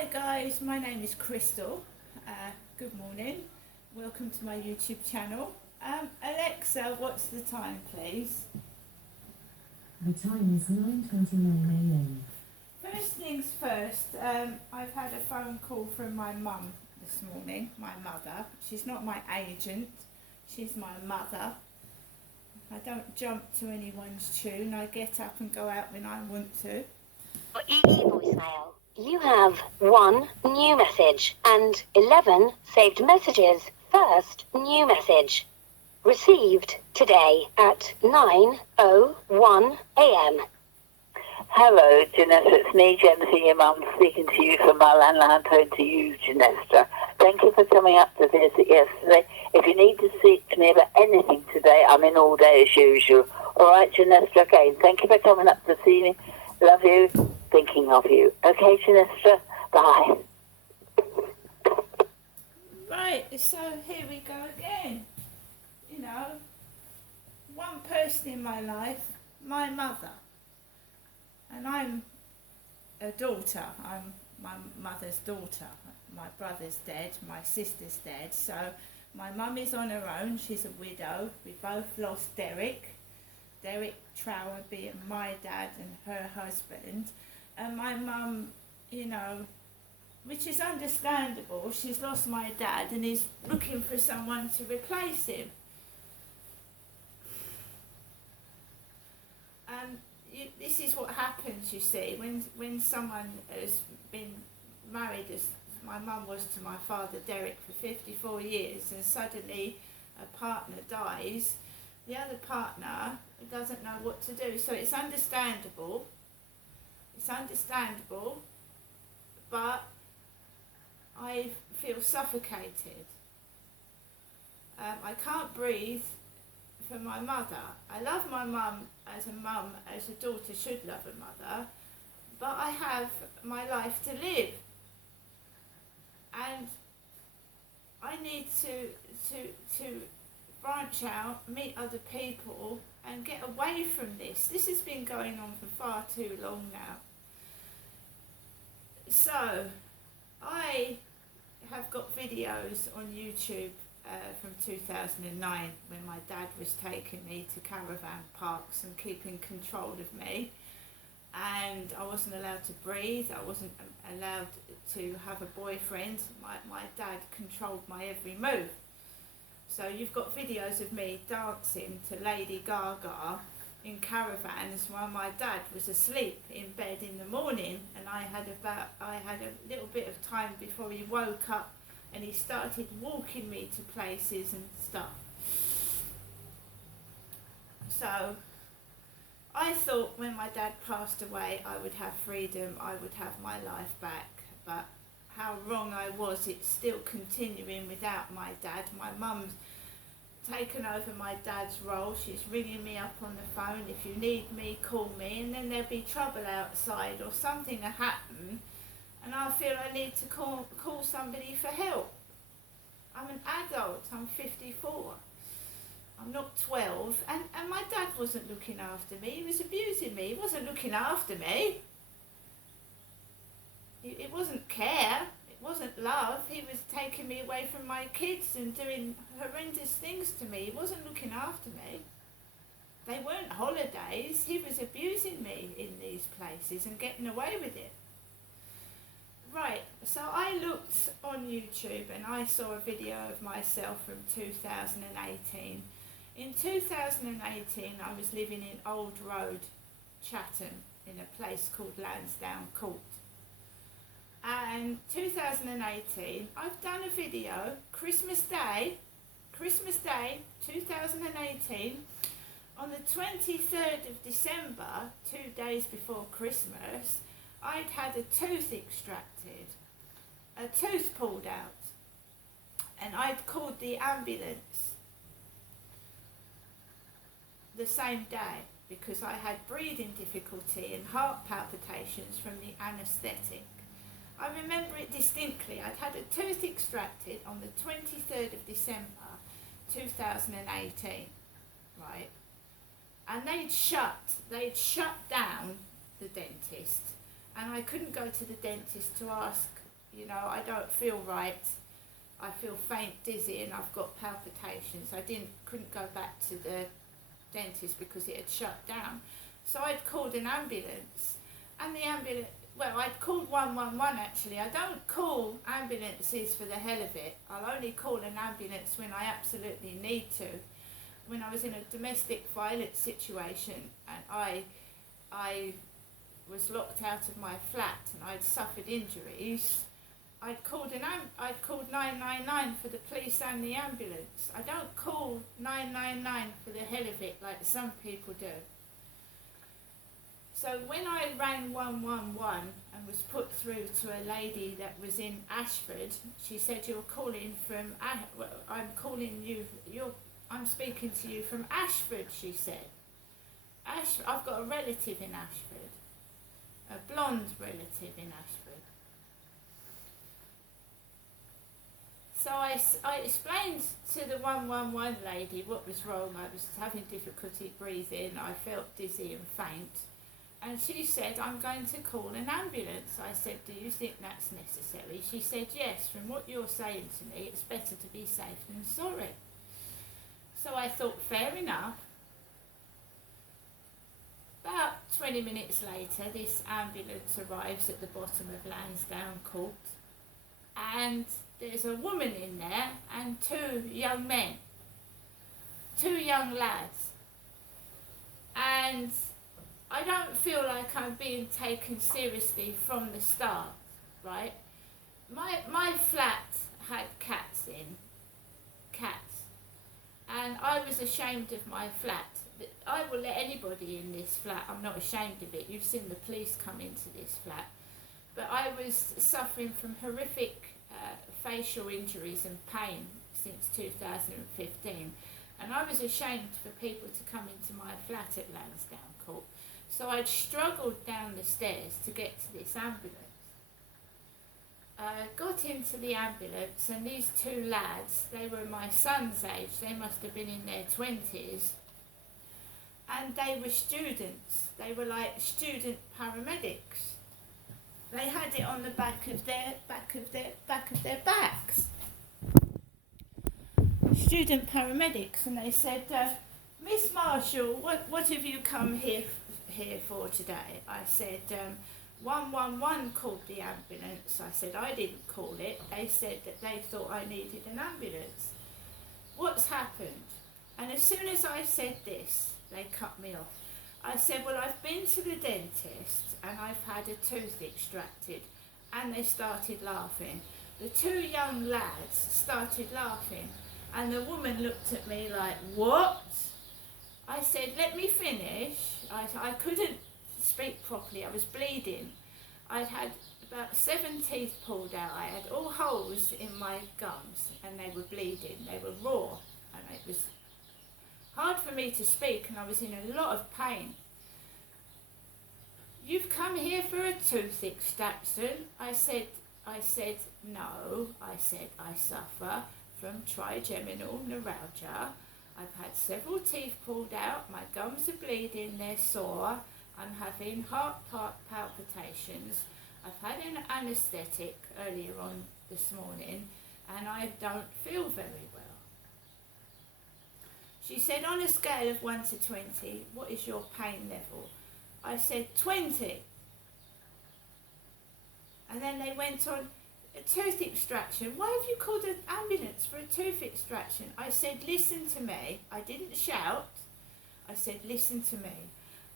Hi guys, my name is Crystal. Good morning. Welcome to my YouTube channel. Alexa, what's the time, please? The time is 9:29 a.m. First things first, I've had a phone call from my mum this morning, my mother. She's not my agent, she's my mother. I don't jump to anyone's tune, I get up and go out when I want to. For EE voicemail, you have 1 new message and 11 saved messages. First new message received today at 9:01 a.m. Hello, Janessa. It's me, Jennifer, your mum, speaking to you from my landline phone to you, Janessa. Thank you for coming up to visit yesterday. If you need to speak to me about anything today, I'm in all day as usual. All right, Janessa, again, thank you for coming up to see me. Love you. Thinking of you. Okay, Janessa? Bye. Right, so here we go again. You know, one person in my life, my mother. And I'm a daughter. I'm my mother's daughter. My brother's dead, my sister's dead. So my mum is on her own. She's a widow. We both lost Derek. Derek Trower being my dad and her husband. And my mum, you know, which is understandable. She's lost my dad and is looking for someone to replace him. And this is what happens, you see, when someone has been married, as my mum was to my father Derek, for 54 years, and suddenly a partner dies, the other partner doesn't know what to do. So it's understandable, but I feel suffocated. I can't breathe for my mother. I love my mum, as a daughter should love a mother, but I have my life to live, and I need to branch out, meet other people, and get away from this. This has been going on for far too long now. So I have got videos on YouTube from 2009 when my dad was taking me to caravan parks and keeping control of me, and I wasn't allowed to breathe, I wasn't allowed to have a boyfriend. My dad controlled my every move. So you've got videos of me dancing to Lady Gaga in caravans while my dad was asleep in bed in the morning, and I had a little bit of time before he woke up and he started walking me to places and stuff. So I thought when my dad passed away I would have freedom, I would have my life back, but how wrong I was. It's still continuing without my dad. My mum's taken over my dad's role. She's ringing me up on the phone, if you need me, call me, and then there'll be trouble outside or something will happen, and I feel I need to call somebody for help. I'm an adult, I'm 54. I'm not 12, and my dad wasn't looking after me. He was abusing me. He wasn't looking after me. It wasn't care, it wasn't love. He was taking me away from my kids and doing horrendous things to me. He wasn't looking after me. They weren't holidays. He was abusing me in these places and getting away with it. Right, so I looked on YouTube and I saw a video of myself from 2018. In 2018 I was living in Old Road, Chatham, in a place called Lansdowne Court. And 2018 I've done a video, Christmas Day 2018, on the 23rd of December, 2 days before Christmas, I'd had a tooth extracted, a tooth pulled out, and I'd called the ambulance the same day because I had breathing difficulty and heart palpitations from the anaesthetic. I remember it distinctly. I'd had a tooth extracted on the 23rd of December 2018, right? And they'd shut down the dentist, and I couldn't go to the dentist to ask you know, I don't feel right. I feel faint, dizzy, and I've got palpitations. I couldn't go back to the dentist because it had shut down. So I'd called an ambulance, and the ambulance, well, I'd called 111 actually. I don't call ambulances for the hell of it. I'll only call an ambulance when I absolutely need to. When I was in a domestic violence situation and I was locked out of my flat and I'd suffered injuries, I'd called 999 for the police and the ambulance. I don't call 999 for the hell of it like some people do. So when I rang 111 and was put through to a lady that was in Ashford, she said, "You're calling from, I'm speaking to you from Ashford," she said. I've got a relative in Ashford, a blonde relative in Ashford. So I explained to the 111 lady what was wrong. I was having difficulty breathing, I felt dizzy and faint. And she said, "I'm going to call an ambulance." I said, "Do you think that's necessary?" She said, "Yes, from what you're saying to me, it's better to be safe than sorry." So I thought, fair enough. About 20 minutes later, this ambulance arrives at the bottom of Lansdowne Court, and there's a woman in there and two young men, two young lads. And I don't feel like I'm being taken seriously from the start, right? My flat had cats in, and I was ashamed of my flat. I will let anybody in this flat, I'm not ashamed of it. You've seen the police come into this flat. But I was suffering from horrific facial injuries and pain since 2015. And I was ashamed for people to come into my flat at Lansdowne Court. So I'd struggled down the stairs to get to this ambulance. Got into the ambulance, and these two lads, they were my son's age, they must have been in their 20s, and they were students. They were like student paramedics. They had it on the back of their backs. Student paramedics, and they said, "Miss Marshall, what have you come here for today?" I said, 111 called the ambulance. I said, "I didn't call it. They said that they thought I needed an ambulance. What's happened?" And as soon as I said this, they cut me off. I said, "Well, I've been to the dentist and I've had a tooth extracted." And they started laughing. The two young lads started laughing, and the woman looked at me like, "What?" I said, "Let me finish." I couldn't speak properly. I was bleeding. I'd had about 7 teeth pulled out. I had all holes in my gums, and they were bleeding. They were raw, and it was hard for me to speak, and I was in a lot of pain. "You've come here for a tooth extraction?" I said, "No." I said, "I suffer from trigeminal neuralgia. I've had several teeth pulled out, my gums are bleeding, they're sore, I'm having heart palpitations, I've had an anaesthetic earlier on this morning, and I don't feel very well." She said, "On a scale of 1 to 20, what is your pain level?" I said, 20. And then they went on, "A tooth extraction. Why have you called an ambulance for a tooth extraction?" I said, "Listen to me." I didn't shout. I said, "Listen to me."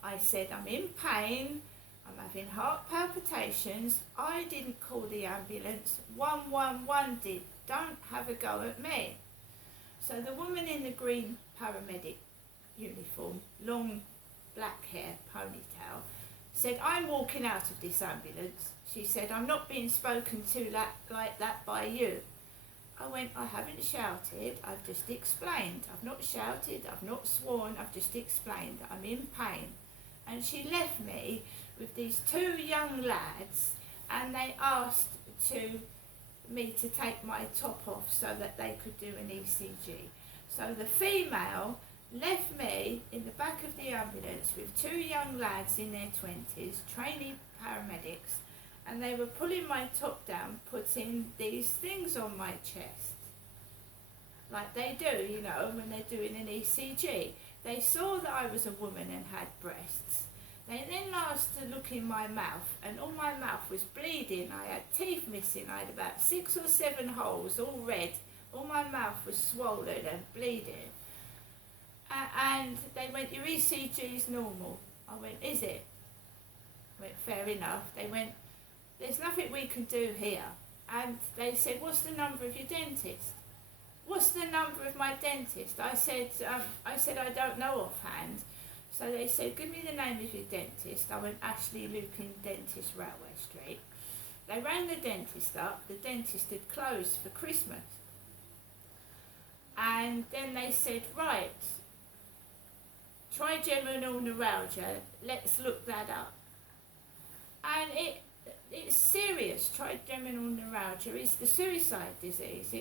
I said, "I'm in pain. I'm having heart palpitations. I didn't call the ambulance. 111 did. Don't have a go at me." So the woman in the green paramedic uniform, long black hair, ponytail, said, "I'm walking out of this ambulance." She said, "I'm not being spoken to like that by you." I went, "I haven't shouted, I've just explained. I've not shouted, I've not sworn, I've just explained. I'm in pain." And she left me with these two young lads, and they asked me to take my top off so that they could do an ECG. So the female left me in the back of the ambulance with two young lads in their 20s, trainee paramedics, and they were pulling my top down, putting these things on my chest. Like they do, you know, when they're doing an ECG. They saw that I was a woman and had breasts. They then asked to look in my mouth, and all my mouth was bleeding. I had teeth missing. I had about 6 or 7 holes, all red. All my mouth was swollen and bleeding. And they went, your ECG is normal. I went, is it? I went, fair enough. They went, there's nothing we can do here. And they said, what's the number of your dentist? What's the number of my dentist? I said, I don't know offhand. So they said, give me the name of your dentist. I went, Ashley Lupin Dentist, Railway Street. They rang the dentist up. The dentist had closed for Christmas. And then they said, right, trigeminal neuralgia, let's look that up. And it's serious. Trigeminal neuralgia is the suicide disease.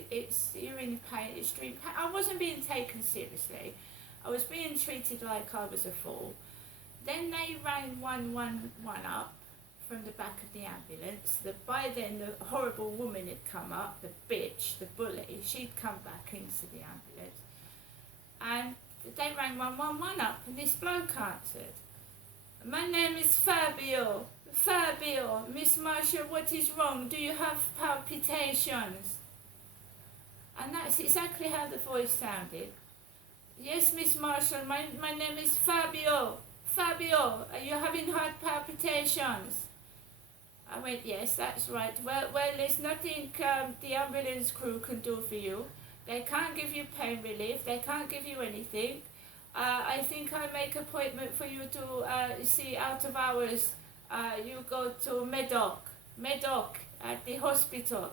You're in pain, extreme pain. I wasn't being taken seriously. I was being treated like I was a fool. Then they rang 111 up from the back of the ambulance. By then the horrible woman had come up, the bitch, the bully, she'd come back into the ambulance. And they rang 111 up and this bloke answered. My name is Fabio. Fabio, Miss Marshall, what is wrong? Do you have palpitations? And that's exactly how the voice sounded. Yes, Miss Marshall, my name is Fabio. Fabio, are you having heart palpitations? I went, yes, that's right. Well, there's nothing the ambulance crew can do for you. They can't give you pain relief. They can't give you anything. I think I'll make an appointment for you to see out of hours. You go to Medoc at the hospital.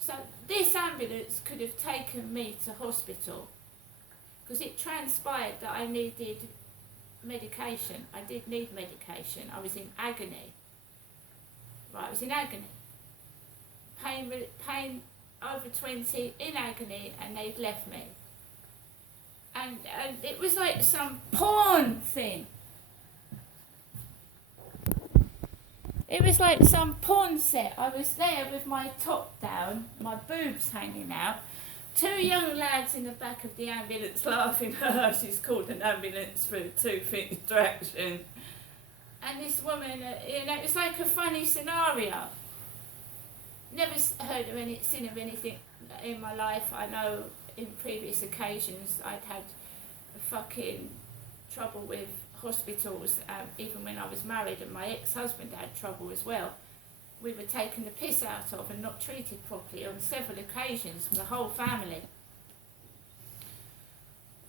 So this ambulance could have taken me to hospital because it transpired that I needed medication. I did need medication. I was in agony. Right, I was in agony. Pain over 20, in agony, and they'd left me. And it was like some porn thing. It was like some porn set. I was there with my top down, my boobs hanging out. 2 young lads in the back of the ambulance laughing. She's called an ambulance for a tooth extraction. And this woman, it was like a funny scenario. Never heard of seen of anything in my life. I know in previous occasions I'd had fucking trouble with hospitals, even when I was married, and my ex-husband had trouble as well. We were taken the piss out of and not treated properly on several occasions for the whole family.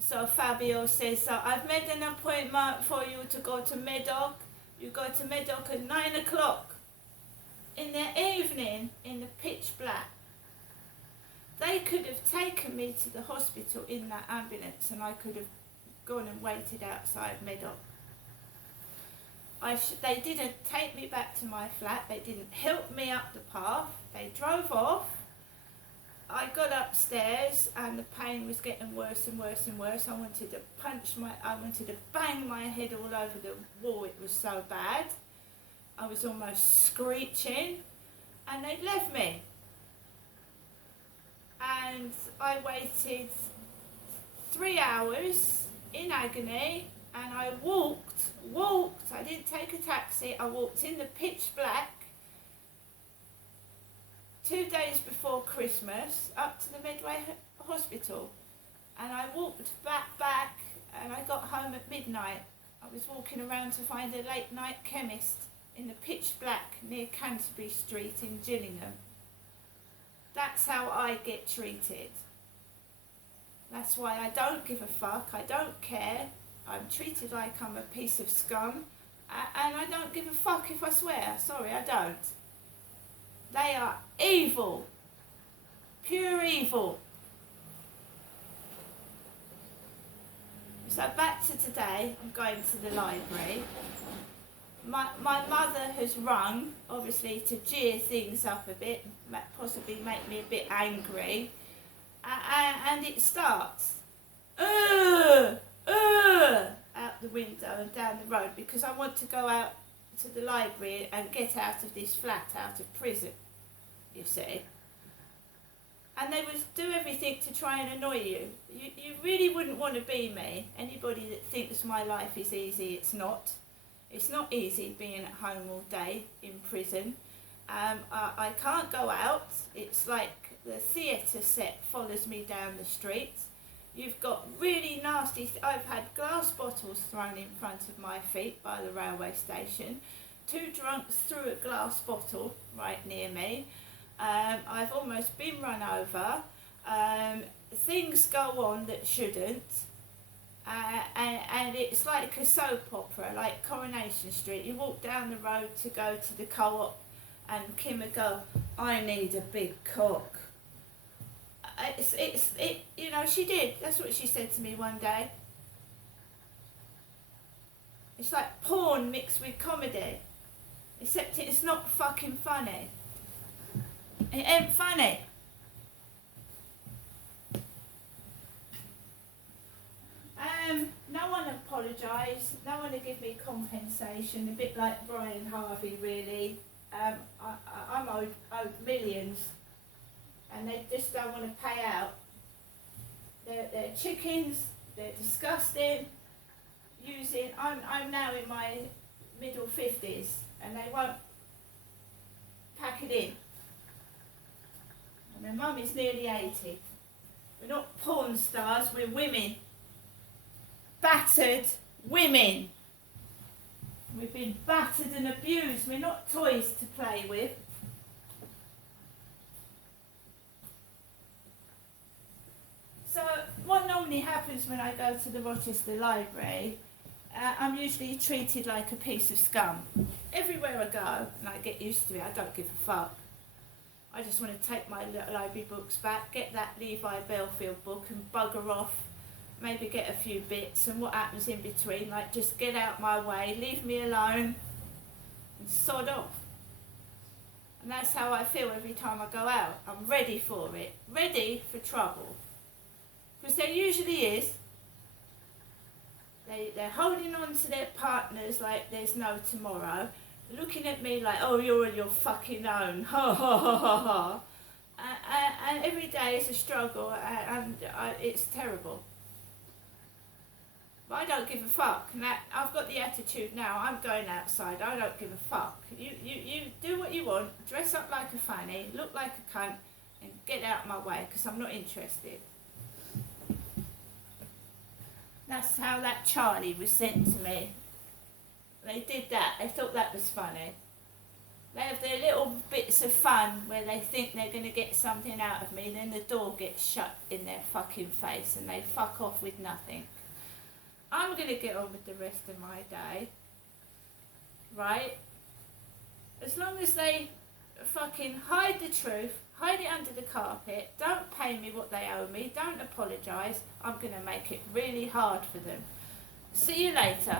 So Fabio says, I've made an appointment for you to go to Medoc. You go to Medoc at 9 o'clock in the evening in the pitch black. They could have taken me to the hospital in that ambulance and I could have gone and waited outside Medoc. They didn't take me back to my flat. They didn't help me up the path. They drove off. I got upstairs and the pain was getting worse and worse and worse. I wanted to bang my head all over the wall. It was so bad. I was almost screeching, and they'd left me. And I waited 3 hours in agony, and I walked. I didn't take a taxi. I walked in the pitch black 2 days before Christmas up to the Medway Hospital, and I walked back, and I got home at midnight. I was walking around to find a late night chemist in the pitch black near Canterbury Street in Gillingham. That's how I get treated. That's why I don't give a fuck. I don't care. I'm treated like I'm a piece of scum, and I don't give a fuck if I swear. Sorry, I don't. They are evil. Pure evil. So back to today, I'm going to the library. My mother has rung, obviously, to jeer things up a bit, possibly make me a bit angry, and it starts, out the window and down the road, because I want to go out to the library and get out of this flat, out of prison, you see. And they would do everything to try and annoy you. You really wouldn't want to be me. Anybody that thinks my life is easy, it's not. It's not easy being at home all day in prison. I can't go out. It's like the theatre set follows me down the street. You've got really nasty... I've had glass bottles thrown in front of my feet by the railway station. 2 drunks threw a glass bottle right near me. I've almost been run over. Things go on that shouldn't. And it's like a soap opera, like Coronation Street. You walk down the road to go to the co-op and Kim would go, I need a big cock. You know, she did. That's what she said to me one day. It's like porn mixed with comedy. Except it's not fucking funny. It ain't funny. No one apologised. No one to give me compensation. A bit like Brian Harvey, really. I'm owed millions. And they just don't want to pay out. They're chickens. They're disgusting. I'm now in my middle 50s. And they won't pack it in. And my mum is nearly 80. We're not porn stars, we're women. Battered women. We've been battered and abused. We're not toys to play with. So what normally happens when I go to the Rochester Library, I'm usually treated like a piece of scum. Everywhere I go, and I get used to it, I don't give a fuck. I just want to take my library books back, get that Levi Belfield book and bugger off, maybe get a few bits, and what happens in between, like just get out my way, leave me alone, and sod off. And that's how I feel every time I go out. I'm ready for it, ready for trouble. Because there usually is. They're holding on to their partners like there's no tomorrow, looking at me like, oh, you're on your fucking own, ha ha ha ha ha. And every day is a struggle, and it's terrible. But I don't give a fuck. Now, I've got the attitude now, I'm going outside, I don't give a fuck. You do what you want, dress up like a fanny, look like a cunt, and get out of my way, because I'm not interested. That's how that Charlie was sent to me. They did that, they thought that was funny. They have their little bits of fun where they think they're going to get something out of me, then the door gets shut in their fucking face and they fuck off with nothing. I'm going to get on with the rest of my day, right? As long as they fucking hide the truth, hide it under the carpet, don't pay me what they owe me, don't apologise, I'm going to make it really hard for them. See you later.